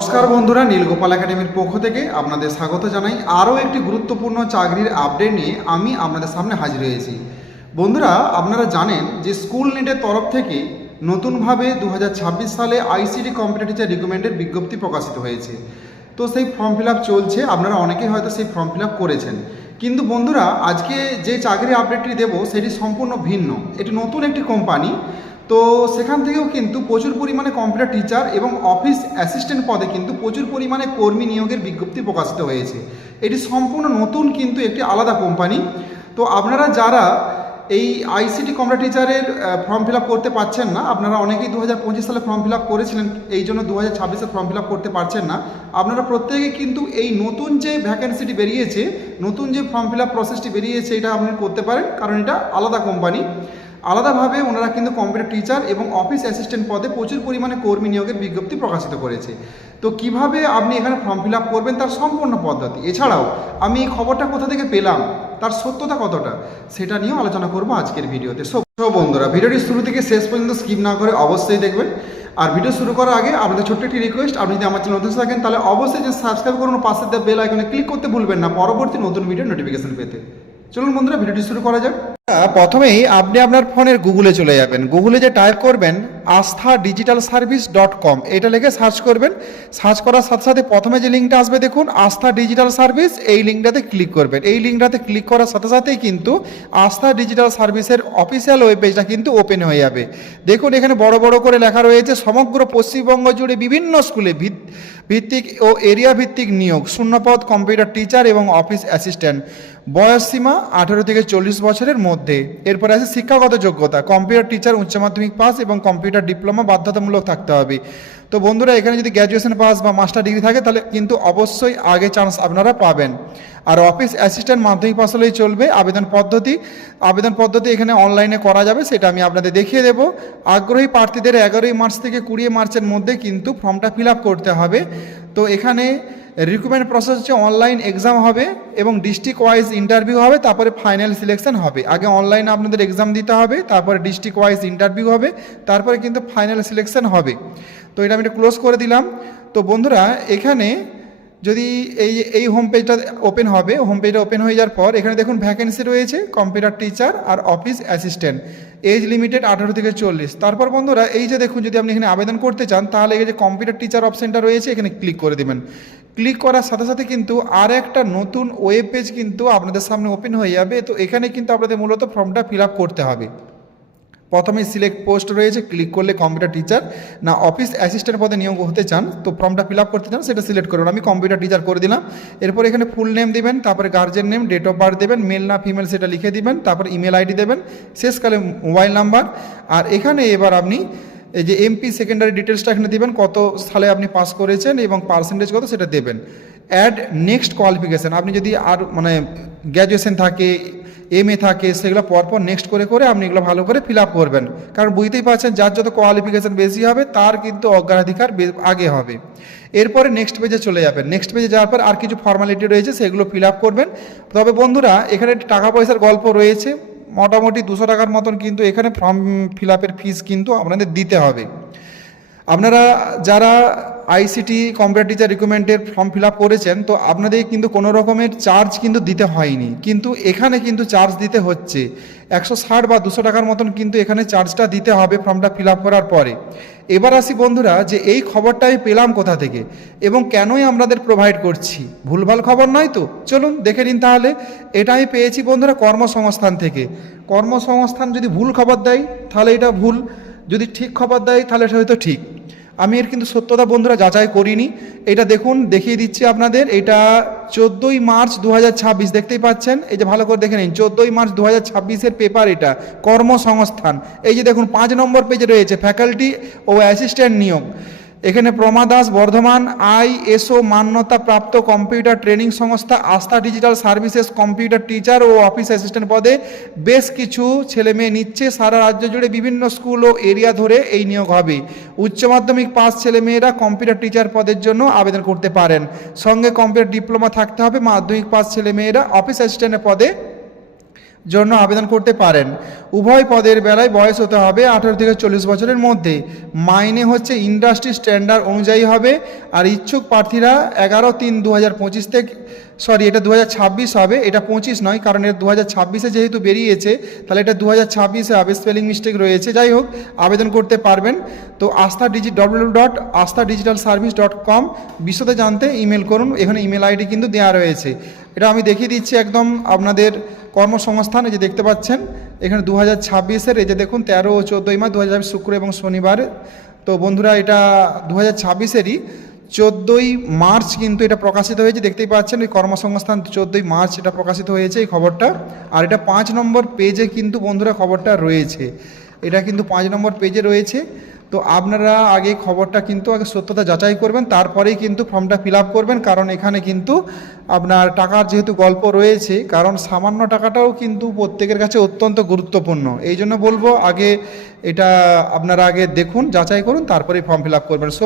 নমস্কার বন্ধুরা, নীলগোপাল একাডেমির পক্ষ থেকে আপনাদের স্বাগত জানাই। আরও একটি গুরুত্বপূর্ণ চাকরির আপডেট নিয়ে আমি আপনাদের সামনে হাজির হয়েছি। বন্ধুরা, আপনারা জানেন যে স্কুল নেটের তরফ থেকে নতুনভাবে 2026 সালে আইসিটি কম্পিউটার টিচার রিক্রুটমেন্টের বিজ্ঞপ্তি প্রকাশিত হয়েছে। তো সেই ফর্ম ফিল আপ চলছে, আপনারা অনেকেই হয়তো সেই ফর্ম ফিল আপ করেছেন। কিন্তু বন্ধুরা, আজকে যে চাকরির আপডেটটি দেব সেটি সম্পূর্ণ ভিন্ন। এটি নতুন একটি কোম্পানি, তো সেখান থেকেও কিন্তু প্রচুর পরিমাণে কম্পিউটার টিচার এবং অফিস অ্যাসিস্ট্যান্ট পদে কিন্তু প্রচুর পরিমাণে কর্মী নিয়োগের বিজ্ঞপ্তি প্রকাশিত হয়েছে। এটি সম্পূর্ণ নতুন কিন্তু একটি আলাদা কোম্পানি। তো আপনারা যারা এই আইসিটি কম্পিউটার টিচারের ফর্ম ফিল আপ করতে পারছেন না, আপনারা অনেকেই 2025 সালে ফর্ম ফিল আপ করেছিলেন, এই জন্য 2026-এ ফর্ম ফিল আপ করতে পারছেন না। আপনারা প্রত্যেকে কিন্তু এই নতুন যে ভ্যাকেন্সিটি বেরিয়েছে, নতুন যে ফর্ম ফিল আপ প্রসেসটি বেরিয়েছে, এটা আপনি করতে পারেন, কারণ এটা আলাদা কোম্পানি। আলাদাভাবে ওনারা কিন্তু কম্পিউটার টিচার এবং অফিস অ্যাসিস্ট্যান্ট পদে প্রচুর পরিমাণে কর্মী নিয়োগের বিজ্ঞপ্তি প্রকাশিত করেছে। তো কিভাবে আপনি এখানে ফর্ম ফিল আপ করবেন তার সম্পূর্ণ পদ্ধতি, এছাড়াও আমি এই খবরটা কোথা থেকে পেলাম, তার সত্যতা কতটা, সেটা নিয়েও আলোচনা করব আজকের ভিডিওতে। সো বন্ধুরা, ভিডিওটি শুরু থেকে শেষ পর্যন্ত স্কিপ না করে অবশ্যই দেখবেন। আর ভিডিও শুরু করার আগে আপনাদের ছোট্ট একটি রিকোয়েস্ট, আপনি যদি আমার চ্যানেল নতুন থাকেন তাহলে অবশ্যই যে সাবস্ক্রাইব করুন, পাশে দেওয়া বেল আইকনে ক্লিক করতে ভুলবেন না পরবর্তী নতুন ভিডিও নোটিফিকেশন পেতে। চলুন বন্ধুরা, ভিডিওটি শুরু করা যাক। প্রথমেই আপনি আপনার ফোনের গুগলে চলে যাবেন। গুগলে যে টাইপ করবেন astha-digital-service.com, এটা লিখে সার্চ করবেন। সার্চ করার সাথে সাথে প্রথমে যে লিঙ্কটা আসবে দেখুন, আস্থা ডিজিটাল সার্ভিস, এই লিঙ্কটাতে ক্লিক করবেন। এই লিঙ্কটাতে ক্লিক করার সাথে সাথেই কিন্তু আস্থা ডিজিটাল সার্ভিসের অফিসিয়াল ওয়েব পেজটা কিন্তু ওপেন হয়ে যাবে। দেখুন এখানে বড় বড় করে লেখা রয়েছে সমগ্র পশ্চিমবঙ্গ জুড়ে বিভিন্ন স্কুলে ভিত্তিক ও এরিয়া ভিত্তিক নিয়োগ, শূন্যপদ কম্পিউটার টিচার এবং অফিস অ্যাসিস্ট্যান্ট, বয়স সীমা 18 থেকে 40 বছরের মধ্যে। এরপরে আছে শিক্ষাগত যোগ্যতা, কম্পিউটার টিচার উচ্চ মাধ্যমিক পাস এবং কম্পিউটার ডিপ্লোমা বাধ্যতামূলক থাকতে হবে। তো বন্ধুরা, এখানে যদি গ্র্যাজুয়েশন পাস বা মাস্টার ডিগ্রি থাকে তাহলে কিন্তু অবশ্যই আগে চান্স আপনারা পাবেন। আর অফিস অ্যাসিস্ট্যান্ট মাধ্যমিক পাস হলেই চলবে। আবেদন পদ্ধতি এখানে অনলাইনে করা যাবে, সেটা আমি আপনাদের দেখিয়ে দেবো। আগ্রহী প্রার্থীদের 11 মার্চ থেকে 20 মার্চের মধ্যে কিন্তু ফর্মটা ফিল আপ করতে হবে। তো এখানে রিক্রুটমেন্ট প্রসেস হচ্ছে অনলাইন এক্সাম হবে এবং ডিস্ট্রিক্ট ওয়াইজ ইন্টারভিউ হবে, তারপরে ফাইনাল সিলেকশন হবে। আগে অনলাইনে আপনাদের এক্সাম দিতে হবে, তারপরে ডিস্ট্রিক্ট ওয়াইজ ইন্টারভিউ হবে, তারপরে কিন্তু ফাইনাল সিলেকশন হবে। তো এটা আমি একটু ক্লোজ করে দিলাম। তো বন্ধুরা, এখানে যদি এই হোম পেজটা ওপেন হবে, হোম পেজটা ওপেন হয়ে যাওয়ার পর এখানে দেখুন ভ্যাকেন্সি রয়েছে কম্পিউটার টিচার আর অফিস অ্যাসিস্ট্যান্ট, এজ লিমিটেড 18 থেকে 40। তারপর বন্ধুরা, এই যে দেখুন, যদি আপনি এখানে আবেদন করতে চান তাহলে এই যে কম্পিউটার টিচার অপশানটা রয়েছে, এখানে ক্লিক করে দেবেন। ক্লিক করার সাথে সাথে কিন্তু আর একটা নতুন ওয়েব পেজ কিন্তু আপনাদের সামনে ওপেন হয়ে যাবে। তো এখানে কিন্তু আপনাদের মূলত ফর্মটা ফিল আপ করতে হবে। প্রথমে সিলেক্ট পোস্ট রয়েছে, ক্লিক করলে কম্পিউটার টিচার না অফিস অ্যাসিস্ট্যান্ট পদে নিয়োগ হতে চান, তো ফর্মটা ফিল আপ করতে চান সেটা সিলেক্ট করুন। আমি কম্পিউটার টিচার করে দিলাম। এরপর এখানে ফুল নেম দিবেন, তারপরে guardian name, date of birth দেবেন, মেল না ফিমেল সেটা লিখে দিবেন, তারপর ইমেল আইডি দেবেন, শেষকালে মোবাইল নাম্বার। আর এখানে এবার আপনি এই যে এমপি সেকেন্ডারি ডিটেলসটা এখানে দিবেন, কত সালে আপনি পাস করেছেন এবং পার্সেন্টেজ কত সেটা দেবেন। অ্যাড নেক্সট কোয়ালিফিকেশান, আপনি যদি আর গ্র্যাজুয়েশন থাকে, MA থাকে, সেগুলো পরপর নেক্সট করে করে আপনি এগুলো ভালো করে ফিল আপ করবেন। কারণ বুঝতেই পারছেন যার যত কোয়ালিফিকেশান বেশি হবে তার কিন্তু অগ্রাধিকার আগে হবে। এরপরে নেক্সট পেজে চলে যাবেন। নেক্সট পেজে যাওয়ার পর আর কিছু ফর্মালিটি রয়েছে, সেগুলো ফিল আপ করবেন। তবে বন্ধুরা, এখানে টাকা পয়সার গল্প রয়েছে, মোটামুটি 200 টাকার মতন কিন্তু এখানে ফর্ম ফিল আপের ফিস কিন্তু আপনাদের দিতে হবে। আপনারা যারা আইসিটি কম্পিউটার টিচার রিক্রুটমেন্টের ফর্ম ফিল আপ করেছেন, তো আপনাদের কিন্তু কোনো রকমের চার্জ কিন্তু দিতে হয়নি, কিন্তু এখানে কিন্তু চার্জ দিতে হচ্ছে 160 বা 200 টাকার মতন কিন্তু এখানে চার্জটা দিতে হবে ফর্মটা ফিল আপ করার পরে। এবার আসি বন্ধুরা, যে এই খবরটা আমি পেলাম কোথা থেকে এবং কেনই আপনাদের প্রোভাইড করছি, ভুলভাল খবর নয় তো? চলুন দেখে নিন তাহলে। এটা আমি পেয়েছি বন্ধুরা কর্মসংস্থান থেকে। কর্মসংস্থান যদি ভুল খবর দেয় তাহলে এটা ভুল, যদি ঠিক খবর দেয় তাহলে এটা হয়তো ঠিক। আমি এর কিন্তু সত্যতা বন্ধুরা যাচাই করিনি। এটা দেখুন, দেখিয়ে দিচ্ছি আপনাদের। এটা 14 মার্চ 2026, দেখতেই পাচ্ছেন, এই যে ভালো করে দেখে নিন, 14 মার্চ 2026-এর পেপার এটা, কর্মসংস্থান। এই যে দেখুন 5 নম্বর পেজে রয়েছে ফ্যাকাল্টি ও অ্যাসিস্ট্যান্ট নিয়োগ। এখানে প্রমা দাস, বর্ধমান, ISO মান্যতা প্রাপ্ত কম্পিউটার ট্রেনিং সংস্থা আস্থা ডিজিটাল সার্ভিসেস কম্পিউটার টিচার ও অফিস অ্যাসিস্ট্যান্ট পদে বেশ কিছু ছেলে মেয়ে নিচ্ছে। সারা রাজ্য জুড়ে বিভিন্ন স্কুল ও এরিয়া ধরে এই নিয়োগ হবে। উচ্চ মাধ্যমিক পাস ছেলেমেয়েরা কম্পিউটার টিচার পদের জন্য আবেদন করতে পারেন। সঙ্গে কম্পিউটার ডিপ্লোমা থাকতে হবে। মাধ্যমিক পাস ছেলেমেয়েরা অফিস অ্যাসিস্ট্যান্টের পদে জন্য আবেদন করতে পারেন। উভয় পদের বেলায় বয়স হতে হবে 18 থেকে 40 বছরের মধ্যে। মাইনে হচ্ছে ইন্ডাস্ট্রি স্ট্যান্ডার্ড অনুযায়ী হবে। আর ইচ্ছুক প্রার্থীরা 11/3/2025 থেকে, সরি এটা 2026 হবে, এটা 25 নয়, কারণ এটা 2026-এ যেহেতু বেরিয়েছে তাহলে এটা 2026-এ হবে, স্পেলিং মিস্টেক রয়েছে। যাই হোক, আবেদন করতে পারবেন। তো www.astha-digitalservice.com বিশদে জানতে ইমেল করুন, এখানে ইমেল আইডি কিন্তু দেওয়া রয়েছে। এটা আমি দেখিয়ে দিচ্ছি একদম আপনাদের কর্মসংস্থান, এই যে দেখতে পাচ্ছেন এখানে 2026-এর, এই যে দেখুন 13 ও 14 মাস 2026 শুক্র এবং শনিবার। তো বন্ধুরা এটা 2026-এরই 14ই মার্চ কিন্তু এটা প্রকাশিত হয়েছে, দেখতেই পাচ্ছেন এই কর্মসংস্থান 14ই মার্চ এটা প্রকাশিত হয়েছে এই খবরটা। আর এটা 5 নম্বর পেজে কিন্তু বন্ধুরা খবরটা রয়েছে, এটা কিন্তু 5 নম্বর পেজে রয়েছে। তো আপনারা আগে খবরটা কিন্তু আগে সত্যতা যাচাই করবেন, তারপরেই কিন্তু ফর্মটা ফিল আপ করবেন, কারণ এখানে কিন্তু আপনার টাকার যেহেতু গল্প রয়েছে, কারণ সামান্য টাকাটাও কিন্তু প্রত্যেকের কাছে অত্যন্ত গুরুত্বপূর্ণ। এই জন্য বলবো আগে এটা আপনারা আগে দেখুন, যাচাই করুন, তারপরেই ফর্ম ফিল আপ করবেন। সো